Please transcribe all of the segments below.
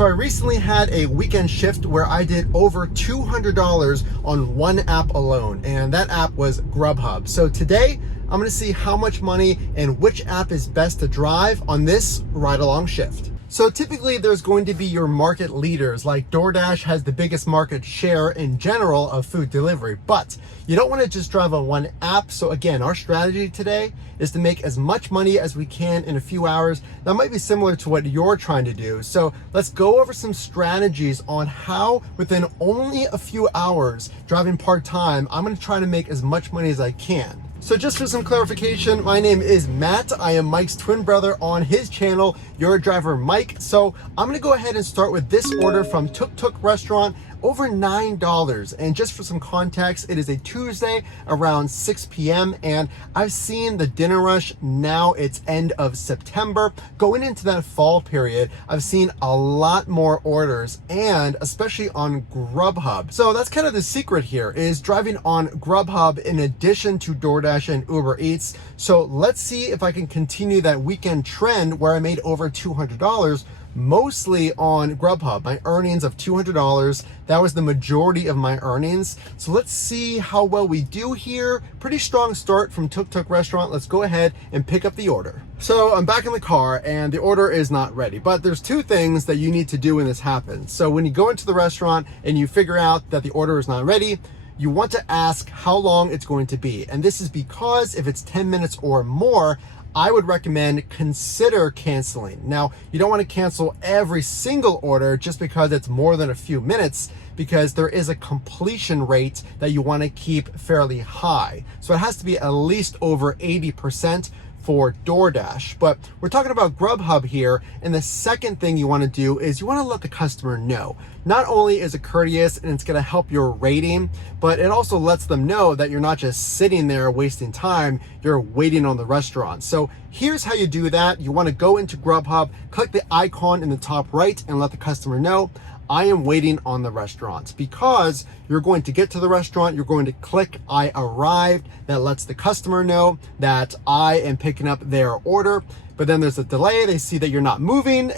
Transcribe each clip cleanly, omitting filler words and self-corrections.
So I recently had a weekend shift where I did over $200 on one app alone, and that app was Grubhub. So today I'm gonna see how much money and which app is best to drive on this ride-along shift. So typically there's going to be your market leaders, like DoorDash has the biggest market share in general of food delivery, but you don't want to just drive on one app. So again, our strategy today is to make as much money as we can in a few hours. That might be similar to what you're trying to do. So let's go over some strategies on how within only a few hours driving part-time, I'm going to try to make as much money as I can. So just for some clarification, my name is Matt. I am Mike's twin brother on his channel, Your Driver Mike. So I'm gonna go ahead and start with this order from Tuk Tuk Restaurant, over $9. And just for some context, it is a Tuesday around 6 p.m. and I've seen the dinner rush. Now it's end of September. Going into that fall period, I've seen a lot more orders, and especially on Grubhub. So that's kind of the secret here, is driving on Grubhub in addition to DoorDash and Uber Eats. So let's see if I can continue that weekend trend where I made over $200 mostly on Grubhub. My earnings of $200, that was the majority of my earnings. So let's see how well we do here. Pretty strong start from Tuk Tuk Restaurant. Let's go ahead and pick up the order. So I'm back in the car and the order is not ready, but there's two things that you need to do when this happens. So when you go into the restaurant and you figure out that the order is not ready, you want to ask how long it's going to be. And this is because if it's 10 minutes or more, I would recommend consider canceling. Now, you don't want to cancel every single order just because it's more than a few minutes, because there is a completion rate that you want to keep fairly high. So it has to be at least over 80% for DoorDash, but we're talking about Grubhub here. And the second thing you want to do is you want to let the customer know. Not only is it courteous and it's going to help your rating, but it also lets them know that you're not just sitting there wasting time, you're waiting on the restaurant. So here's how you do that. You want to go into Grubhub, click the icon in the top right and let the customer know, I am waiting on the restaurant, because you're going to get to the restaurant, you're going to click I arrived. That lets the customer know that I am picking up their order, but then there's a delay. They see that you're not moving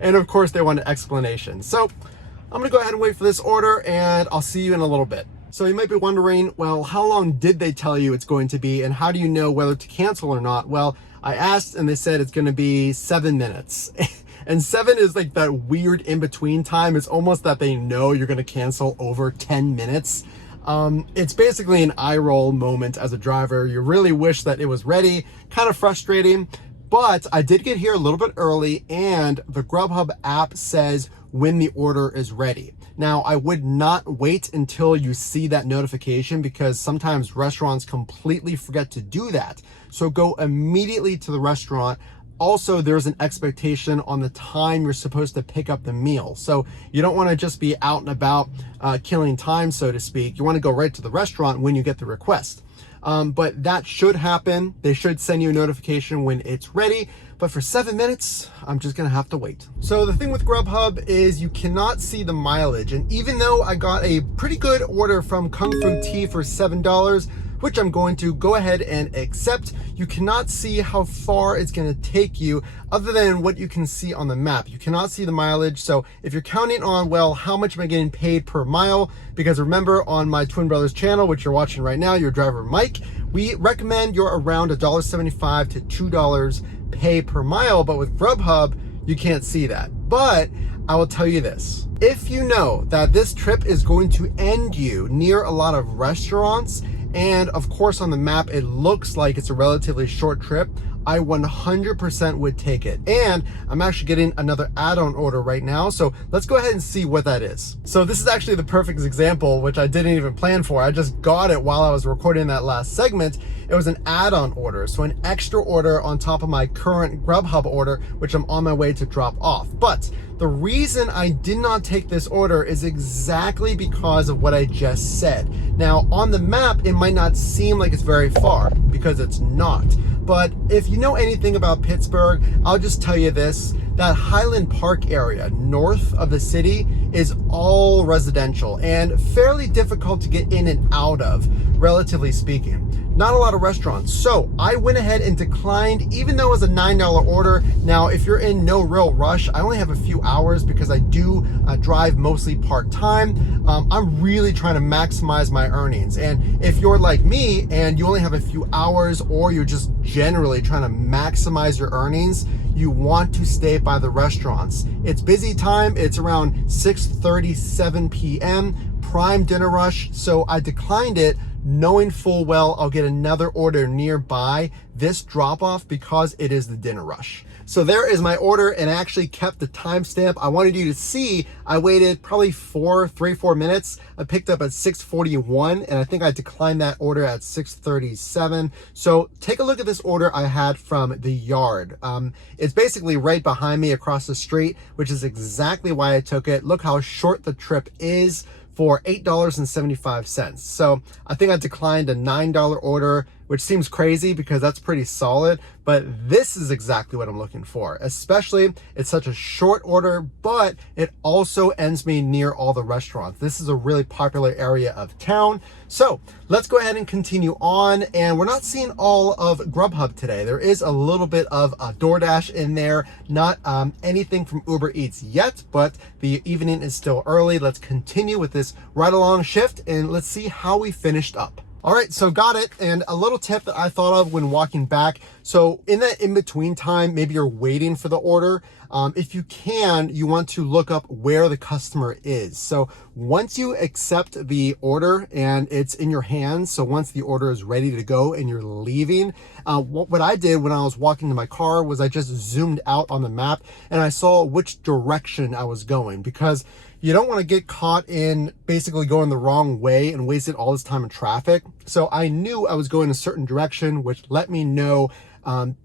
and of course they want an explanation. So I'm gonna go ahead and wait for this order and I'll see you in a little bit. So you might be wondering, well, how long did they tell you it's going to be and how do you know whether to cancel or not? Well, I asked and they said it's gonna be 7 minutes. And 7 is like that weird in-between time. It's almost that they know you're gonna cancel over 10 minutes. It's basically an eye roll moment as a driver. You really wish that it was ready, kind of frustrating, but I did get here a little bit early and the Grubhub app says when the order is ready. Now, I would not wait until you see that notification because sometimes restaurants completely forget to do that. So go immediately to the restaurant. Also, there's an expectation on the time you're supposed to pick up the meal. So you don't want to just be out and about killing time, so to speak. You want to go right to the restaurant when you get the request. But that should happen. They should send you a notification when it's ready. But for 7 minutes, I'm just gonna have to wait. So the thing with Grubhub is you cannot see the mileage. And even though I got a pretty good order from Kung Fu Tea for $7, which I'm going to go ahead and accept, you cannot see how far it's gonna take you other than what you can see on the map. You cannot see the mileage. So if you're counting on, well, how much am I getting paid per mile? Because remember, on my twin brother's channel, which you're watching right now, Your Driver Mike, we recommend you're around $1.75 to $2 pay per mile. But with Grubhub, you can't see that. But I will tell you this, if you know that this trip is going to end you near a lot of restaurants, and of course on the map it looks like it's a relatively short trip, I 100% would take it. And I'm actually getting another add-on order right now. So let's go ahead and see what that is. So this is actually the perfect example, which I didn't even plan for. I just got it while I was recording that last segment. It was an add-on order. So an extra order on top of my current Grubhub order, which I'm on my way to drop off. But the reason I did not take this order is exactly because of what I just said. Now on the map, it might not seem like it's very far because it's not. But if you know anything about Pittsburgh, I'll just tell you this, that Highland Park area north of the city is all residential and fairly difficult to get in and out of, relatively speaking. not a lot of restaurants. So I went ahead and declined, even though it was a $9 order. Now, if you're in no real rush, I only have a few hours because I do drive mostly part-time. I'm really trying to maximize my earnings. And if you're like me and you only have a few hours, or you're just generally trying to maximize your earnings, you want to stay by the restaurants. It's busy time. It's around 6:37 p.m., prime dinner rush. So I declined it, knowing full well I'll get another order nearby this drop off because it is the dinner rush. So there is my order, and I actually kept the timestamp. I wanted you to see I waited probably 3-4 minutes. I picked up at 6:41, and I think I declined that order at 6:37. So take a look at this order I had from the yard. It's basically right behind me across the street, which is exactly why I took it. Look how short the trip is for $8.75. So I think I declined a $9 order, which seems crazy because that's pretty solid, but this is exactly what I'm looking for. Especially, it's such a short order, but it also ends me near all the restaurants. This is a really popular area of town. So let's go ahead and continue on. And we're not seeing all of Grubhub today. There is a little bit of DoorDash in there, not anything from Uber Eats yet, but the evening is still early. Let's continue with this ride along shift and let's see how we finished up. All right, so got it. And a little tip that I thought of when walking back. So in that in-between time, maybe you're waiting for the order. If you can, you want to look up where the customer is. So once you accept the order and it's in your hands, so once the order is ready to go and you're leaving, what I did when I was walking to my car was I just zoomed out on the map and I saw which direction I was going, because you don't want to get caught in basically going the wrong way and wasted all this time in traffic. So I knew I was going a certain direction, which let me know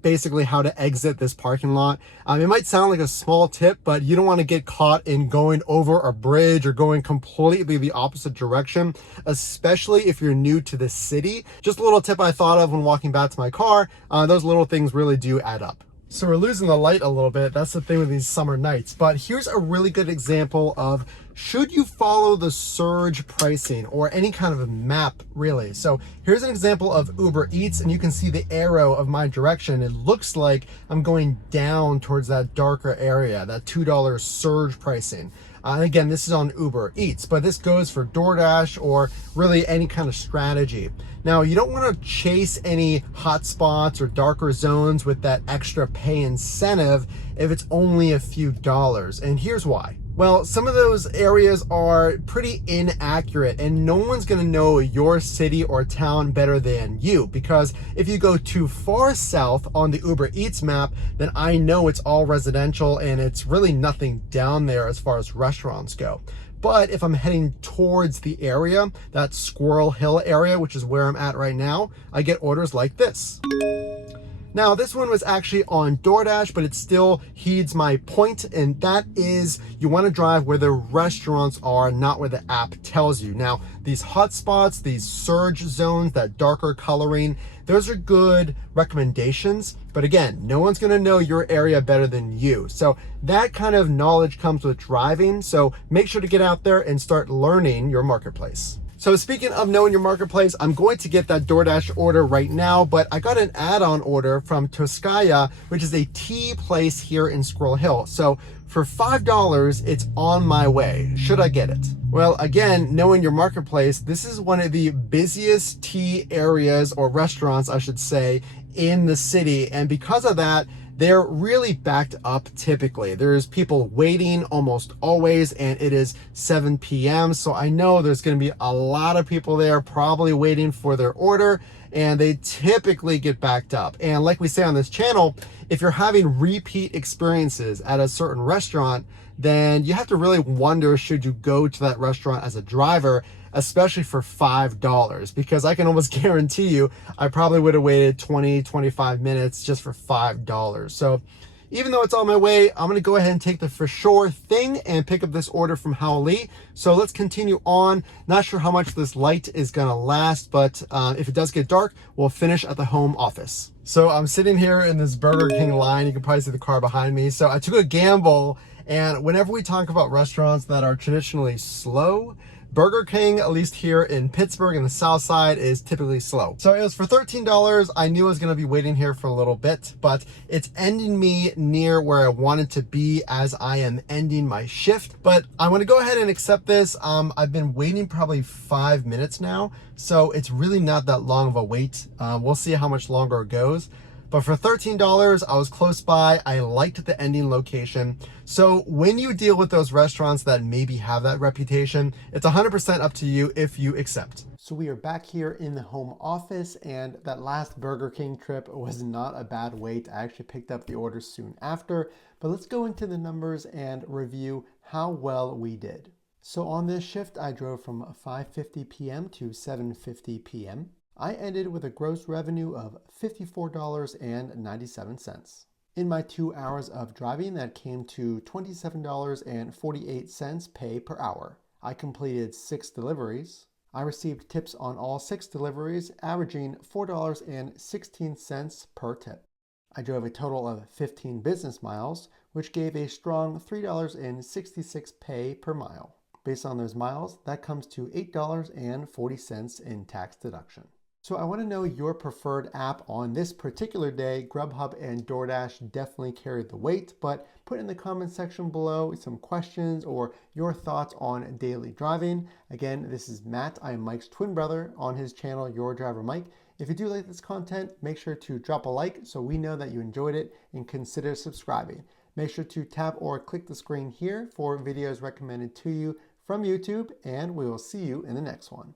basically how to exit this parking lot. It might sound like a small tip, but you don't want to get caught in going over a bridge or going completely the opposite direction, especially if you're new to the city. Just a little tip I thought of when walking back to my car. Those little things really do add up. So we're losing the light a little bit. That's the thing with these summer nights. But here's a really good example of, should you follow the surge pricing or any kind of a map, really? So here's an example of Uber Eats, and you can see the arrow of my direction. It looks like I'm going down towards that darker area, that $2 surge pricing. Again, this is on Uber Eats, but this goes for DoorDash or really any kind of strategy. Now, you don't want to chase any hotspots or darker zones with that extra pay incentive if it's only a few dollars. And here's why. Well, some of those areas are pretty inaccurate, and no one's going to know your city or town better than you, because if you go too far south on the Uber Eats map, then I know it's all residential and it's really nothing down there as far as restaurants go. But if I'm heading towards the area, that Squirrel Hill area, which is where I'm at right now, I get orders like this. Now, this one was actually on DoorDash, but it still heeds my point, and that is you want to drive where the restaurants are, not where the app tells you. Now, these hotspots, these surge zones, that darker coloring, those are good recommendations, but again, no one's going to know your area better than you. So that kind of knowledge comes with driving, so make sure to get out there and start learning your marketplace. So speaking of knowing your marketplace, I'm going to get that DoorDash order right now, but I got an add-on order from Toskaya, which is a tea place here in Squirrel Hill. So for $5, it's on my way. Should I get it? Well, again, knowing your marketplace, this is one of the busiest tea areas, or restaurants, I should say, in the city. And because of that, they're really backed up typically. There's people waiting almost always, and it is 7 p.m. So I know there's going to be a lot of people there probably waiting for their order, and they typically get backed up. And like we say on this channel, if you're having repeat experiences at a certain restaurant, then you have to really wonder, should you go to that restaurant as a driver, especially for $5, because I can almost guarantee you I probably would have waited 20-25 minutes just for $5. So even though it's on my way, I'm going to go ahead and take the for sure thing and pick up this order from Howlee. So let's continue on. Not sure how much this light is going to last, but if it does get dark, we'll finish at the home office. So I'm sitting here in this Burger King line. You can probably see the car behind me. So I took a gamble, and whenever we talk about restaurants that are traditionally slow, Burger King, at least here in Pittsburgh in the South Side, is typically slow. So it was for $13. I knew I was gonna be waiting here for a little bit, but it's ending me near where I wanted to be as I am ending my shift. But I wanna go ahead and accept this. I've been waiting probably 5 minutes now, so it's really not that long of a wait. We'll see how much longer it goes. But for $13, I was close by. I liked the ending location. So when you deal with those restaurants that maybe have that reputation, it's 100% up to you if you accept. So we are back here in the home office, and that last Burger King trip was not a bad wait. I actually picked up the order soon after, but let's go into the numbers and review how well we did. So on this shift, I drove from 5:50 p.m. to 7:50 p.m. I ended with a gross revenue of $54.97. In my 2 hours of driving, that came to $27.48 pay per hour. I completed 6 deliveries. I received tips on all 6 deliveries, averaging $4.16 per tip. I drove a total of 15 business miles, which gave a strong $3.66 pay per mile. Based on those miles, that comes to $8.40 in tax deduction. So I want to know your preferred app on this particular day. Grubhub and DoorDash definitely carried the weight, but put in the comment section below some questions or your thoughts on daily driving. Again, this is Matt. I am Mike's twin brother on his channel, Your Driver Mike. If you do like this content, make sure to drop a like so we know that you enjoyed it, and consider subscribing. Make sure to tap or click the screen here for videos recommended to you from YouTube, and we will see you in the next one.